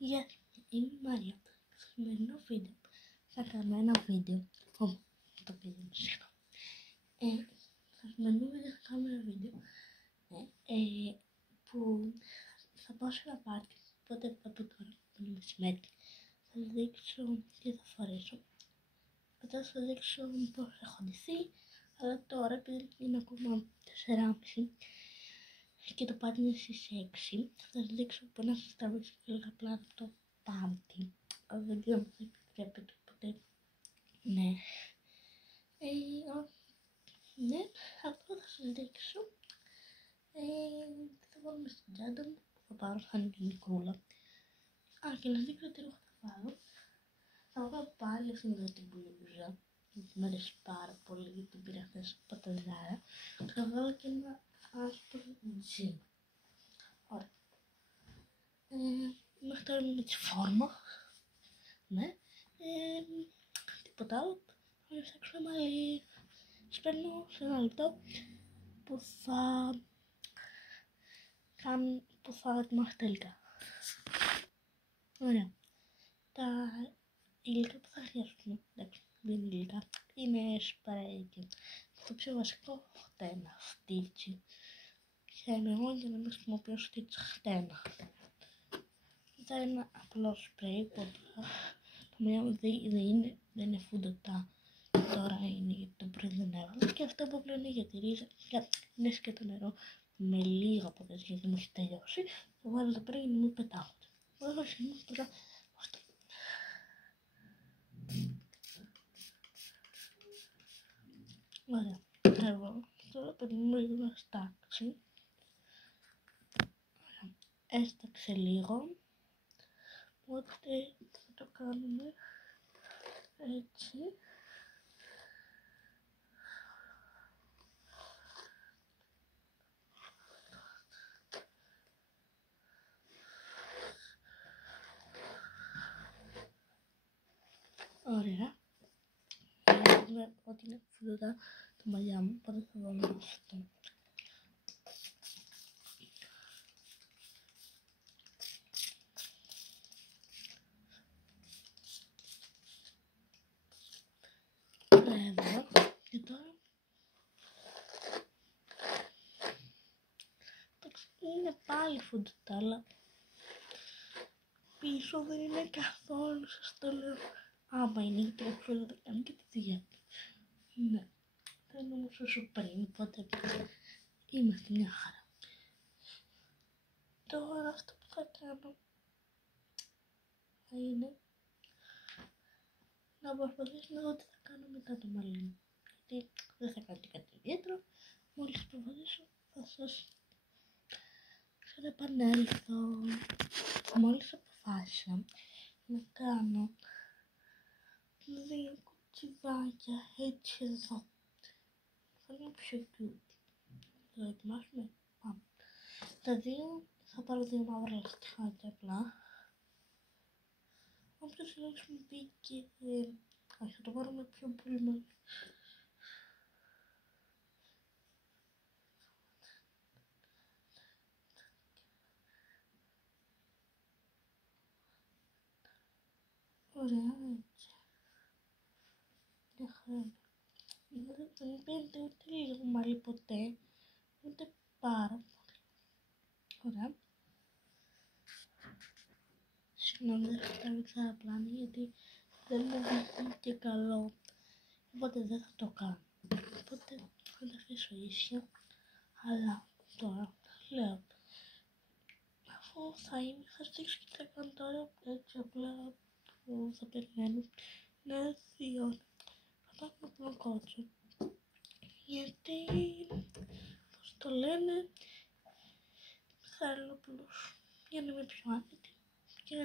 Γεια σας, είμαι η Μαρία. Στο σημερινό βίντεο θα κάνω ένα βίντεο. Το βίντεο μου, συγγνώμη. Στο σημερινό βίντεο θα κάνω ένα βίντεο που θα πάω σε ένα πάρτι. Οπότε από τώρα, το μεσημέρι, θα σας δείξω τι θα φορέσω. Μετά θα σας δείξω πώς έχω ντυθεί. Αλλά τώρα, επειδή είναι ακόμα 4:30 και το πάρτι είναι στις 6, θα σας δείξω από να σας τραβήξω και λίγα πλάνα από το πάρτι. Δεν ξέρω αν θα επιτρέπετε ποτέ. Ναι. Ναι, αυτό θα σας δείξω. Θα βάλουμε στην τσάντα μου, θα πάρω σαν την μικρούλα. Και να δείξω τι ρούχα θα πάρω. Θα βάλω πάλι αυτήν εδώ την μπλούζα, γιατί μου αρέσει πάρα πολύ, γιατί την πήρα χθες από τα Ζάρα. Θα βάλω και ένα άσπρο τζιν. Ωραία. Μέχρι τώρα είμαι με τη φόρμα. Ναι. Τίποτα άλλο. Θα ψάξω μαλλί. Σας παίρνω σε ένα λεπτό που θα ετοιμάσω τα υλικά. Ωραία. Τα υλικά που θα χρειαστούμε, εντάξει, δεν είναι υλικά, είναι σπρέι και το πιο βασικό χτένα, στίτσι. Ξέρουμε εγώ για να μην χρησιμοποιώ στίτσι χτένα. Μετά ένα απλό σπρέι που το μαλλιά μου δεν είναι φουντωτά. Τώρα είναι γιατί το πρωί δεν έβαλα και αυτό που πλέον είναι για τη ρίζα. Είναι σκέτο νερό με λίγο από δες γιατί μου έχει τελειώσει. Το βάλω εδώ πέρα για να μην πετάγονται. Βάλω σήμερα τώρα αυτό. Ωραία. Εγώ τώρα περιμένω λίγο να στάξει. Έσταξε λίγο. Οπότε θα το κάνουμε έτσι. Ωραία. Βλέπουμε ότι είναι φρούτα τα μαλλιά μου, οπότε θα βάλω αυτό. Εδώ και τώρα είναι πάλι φουντωτά, αλλά πίσω δεν είναι καθόλου, σας το λέω. Άμα είναι το οφείλω να κάνω και τη διάρκεια. Ναι, δεν όμως όσο πριν, οπότε είμαστε μια χαρά. Τώρα αυτό που θα κάνω θα είναι να προσπαθήσω να δω τι θα κάνω μετά το μαλλί μου. Γιατί δεν θα κάνω κάτι ιδιαίτερο, μόλις προσπαθήσω θα σας ξαναεπανέλθω. Μόλις αποφάσισα να κάνω 2 κουτσιδάκια έτσι εδώ. Θα είναι πιο cute. Θα το ετοιμάσουμε. Πάμε. Τα δύο θα πάρω 2 μαύρα λαστιχάκια απλά. Όποιος χρησιμοποιεί και όχι, θα το πάρουμε πιο πολύ μαλλί. Ωραία, έτσι. Μια χαρά. Δεν παίρνετε ούτε λίγο μαλλί ποτέ, ούτε πάρα πολύ. Ωραία. Συγγνώμη, δεν θα τραβήξα πλάνη γιατί δεν μου βγήκε και καλό. Οπότε δεν θα το κάνω. Οπότε θα τα αφήσω ίσια. Αλλά τώρα λέω, αφού θα είμαι, θα σας δείξω και τι θα κάνω τώρα. Έτσι απλά που θα περιμένω να έρθει η ώρα. Θα πάρω ένα απλό κότσο. Γιατί, πώς το λένε, θέλω απλώς για να είμαι πιο άνετη και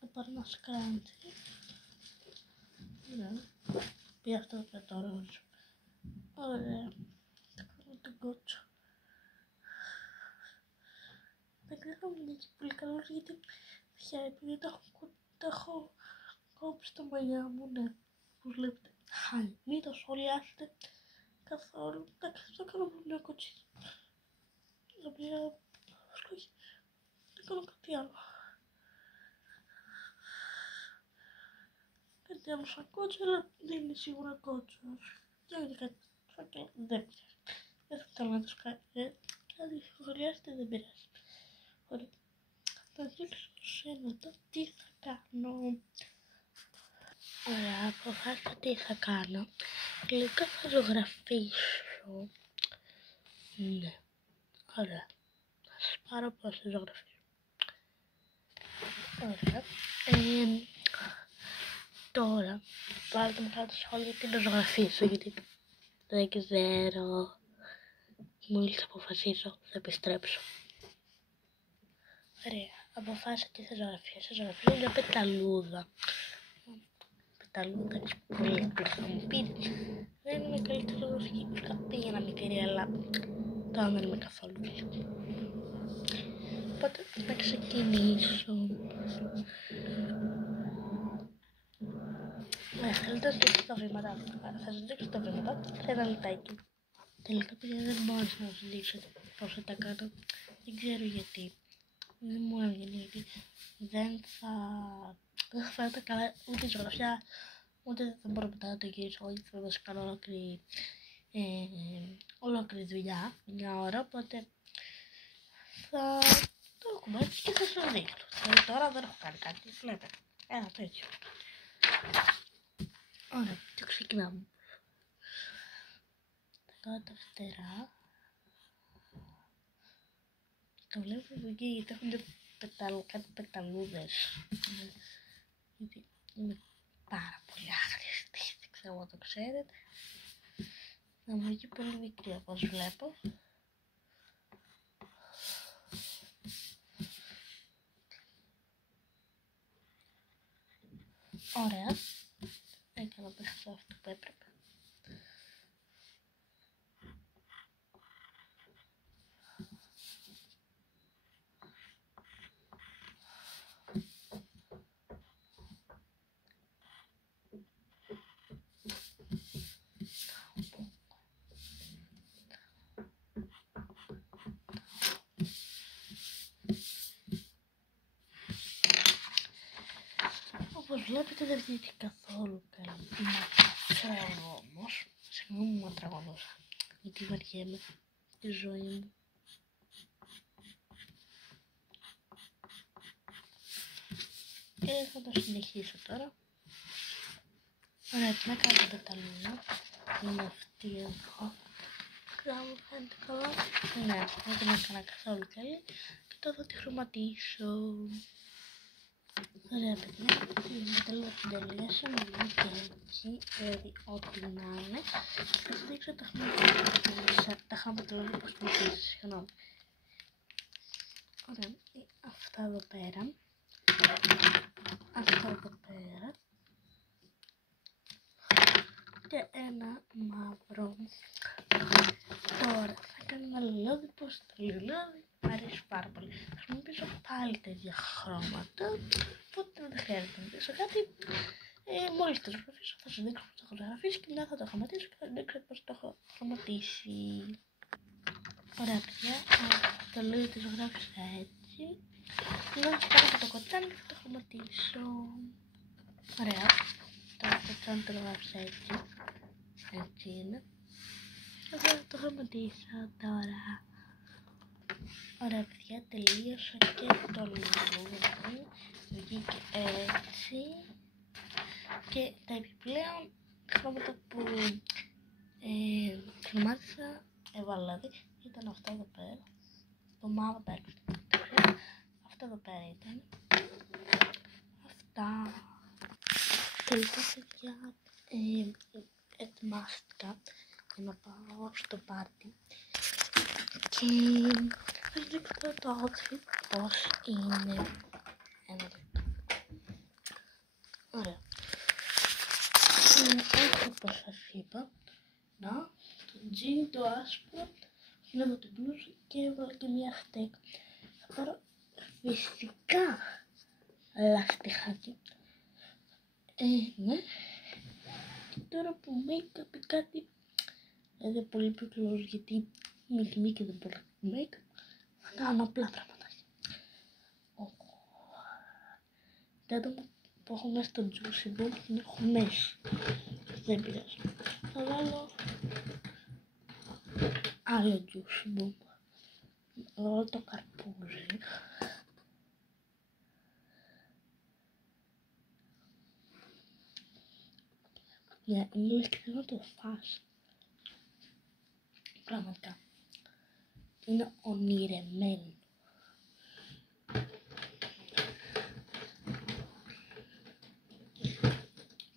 να πάρω ένα σκράντσι. Ωραία. Πήρα αυτό και τώρα όσο. Ωραία. Θα κάνω τον κότσο. Δεν ξέρω αν είναι πολύ καλό γιατί πια επειδή τα έχω κόψει τα μαλλιά μου, ναι. Όπως βλέπετε. Χάλια. Μην το σχολιάσετε καθόλου. Εντάξει, θα κάνω πολύ ένα κοτσί. Θα πήρα σκόχι. Τι άλλο. Κάτι άλλο σαν κότσο, αλλά δεν είναι σίγουρα κότσος. Δεν ξέρω. Δεν θέλω να το σκάσει. Κάτι χρειάζεται, δεν πειράζει. Ωραία. Θα δείξω σε ένα το τι θα κάνω. Ωραία, αποφάσισα τι θα κάνω. Γλυκά θα ζωγραφίσω. Ναι. Ωραία. Θα σας πάρω πώς θα ζωγραφίσω. Ωραία. Τώρα, βάλτε μου κάτω σχόλια γιατί να ζωγραφίσω, γιατί δεν ξέρω. Μόλις αποφασίσω, θα επιστρέψω. Ωραία, αποφάσισα τι θα ζωγραφίσω. Θα ζωγραφίσω μια πεταλούδα. Πεταλούδα είναι πολύ απλή, θα μου πείτε. Δεν είμαι καλύτερη ζωγραφική, πήγαινα μικρή, αλλά τώρα δεν είμαι καθόλου καλή. Οπότε θα ξεκινήσω. Θέλετε να σας δείξω τα βήματα. Θα σας δείξω τα βήματα σε ένα λεπτάκι. Τελικά παιδιά δεν μπόρεσα να σας δείξω πώς θα τα κάνω. Δεν ξέρω γιατί. Δεν μου έβγαινε γιατί δεν θα φαίνεται καλά ούτε η ζωγραφιά, ούτε θα μπορώ μετά να το γυρίσω. Όχι, θα δώσω κάνω ολόκληρη δουλειά, μια ώρα, οπότε θα το έχουμε έτσι και θα σας δείξω. Δηλαδή τώρα δεν έχω κάνει κάτι, βλέπετε. Ένα τέτοιο. Ωραία, και ξεκινάμε. Τώρα τα φτερά. Το βλέπω από εκεί γιατί έχουν κάτι πεταλούδες. Γιατί είναι πάρα πολύ άχρηστη, δεν ξέρω αν το ξέρετε. Να μου βγει πολύ μικρή όπως βλέπω. Ωραία. Έκανα μέχρι αυτό που έπρεπε. Όπως βλέπετε δεν βγήκε καθόλου καλή. Ματραγώ όμως. Συγγνώμη μου ματραγωδούσα. Γιατί βαριέμαι τη ζωή μου. Και θα το συνεχίσω τώρα. Ωραία, την έκανα πεταλούδα. Είναι αυτή εδώ. Δεν μου φαίνεται καλά. Ναι, δεν την έκανα καθόλου καλή. Και τώρα θα τη χρωματίσω. Ωραία παιδιά, την πεταλούδα την τελείωσα. Μου βγήκε έτσι, δηλαδή ό,τι να είναι. Θα σας δείξω τα χρωματολόγια που χρησιμοποιήσω, συγγνώμη. Ωραία, αυτά εδώ πέρα. Αυτό εδώ πέρα. Και ένα μαύρο. Τώρα θα κάνω ένα λουλούδι, πως το λουλούδι μου αρέσει πάρα πολύ. Θα χρησιμοποιήσω πάλι τα ίδια χρώματα, οπότε δεν χρειάζεται να δείξω κάτι. Μόλις το ζωγραφίσω θα σας δείξω πώς το έχω ζωγραφίσει και μετά θα το χρωματίσω και θα σας δείξω πώς το έχω χρωματίσει. Ωραία παιδιά, το λουλούδι το ζωγράφισα έτσι. Τώρα θα πάρω το κοτσάνι και θα το χρωματίσω. Ωραία, το κοτσάνι το ζωγράφισα έτσι. Έτσι είναι. Θα το χρωματίσω τώρα. Ωραία παιδιά, τελείωσα και το λουλούδι. Βγήκε έτσι. Και τα επιπλέον χρώματα που χρωμάτισα, έβαλα δηλαδή, ήταν αυτά εδώ πέρα. Το μαύρο εντάξει. Αυτό εδώ πέρα ήταν. Αυτά. Τελικά παιδιά ετοιμάστηκα για να πάω στο πάρτι. Και θα σας δείξω τώρα το outfit πώς είναι. Ένα λεπτό. Ωραία. Έτσι όπως σας είπα. Να, το τζιν το άσπρο. Είναι εδώ την μπλούζα και έβαλα και μια στέκ. Θα πάρω φυσικά λαστιχάκι. Ναι. Και τώρα που make-up ή κάτι δεν πολύ πλήρως γιατί μη και δεν μπορώ make-up. Θα κάνω απλά πραγματάκια. ποτέτο που έχω μέσα στο juicy boom, την έχω μέσα. Δεν πειράζει. Θα βάλω άλλο juicy boom. Θα βάλω το καρπούζι. Είναι λεπτό να το φας. Πραγματικά. Είναι ονειρεμένο.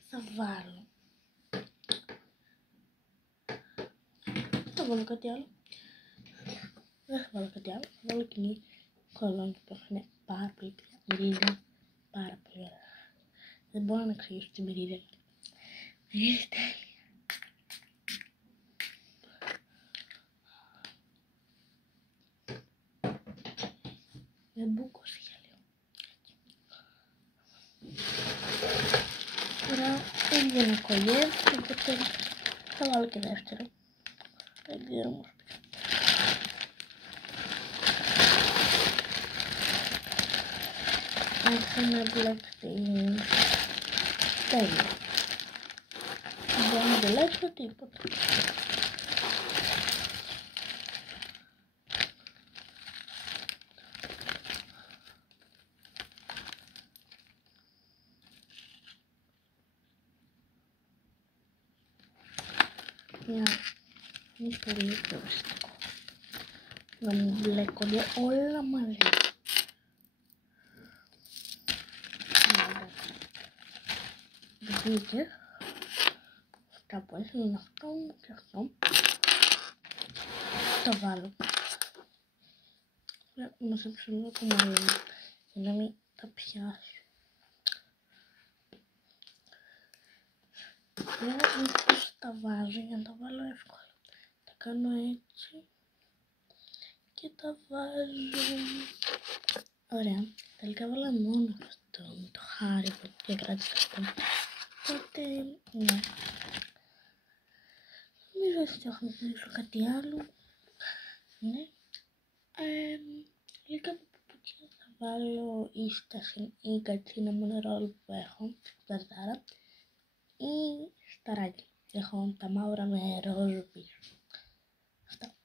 Θα βάλω. Θα βάλω κάτι άλλο. Δεν θα βάλω κάτι άλλο. Θα βάλω κοινή κολόνια που είναι πάρα πολύ ωραία. Μυρίζει πάρα πολύ ωραία. Δεν μπορώ να εξηγήσω τι μυρίζει. Μυρίζει τέλεια. Δεν μπούκωσε για λίγο. Τώρα έγινε ένα κολλιέ, οπότε θα βάλω και δεύτερο. Δεν ξέρω όμως. Έχουμε μπλεχτεί. Τέλεια. Δεν μπορώ να μπλέξω τίποτα. Είναι πολύ πιο βασικό. Να μου μπλέκονται όλα μαζί. Δείτε. Αυτά που έχουν είναι αυτό και αυτό. Το βάλω. Να σε ψηλώ το μαλλί για να μην τα πιάσω. Λέω πώς τα βάζω για να τα βάλω εύκολα. Τα κάνω έτσι και τα βάζω. Ωραία. Τελικά βάλα μόνο αυτό το χάρι που διακράτησα αυτό. Οπότε, ναι. Νομίζω ότι θα χρησιμοποιήσω κάτι άλλο. Ναι. Λίγα παπούτσια θα βάλω ή κατσίνα μόνο ρόλ που έχω, τα ζάρα, ή σταράκι. Έχω τα μαύρα με ροζ πίσω. Αυτά.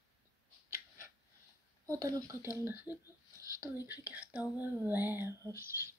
Όταν έχω κάτι άλλο να δείξω, θα σας το δείξω και αυτό βεβαίως.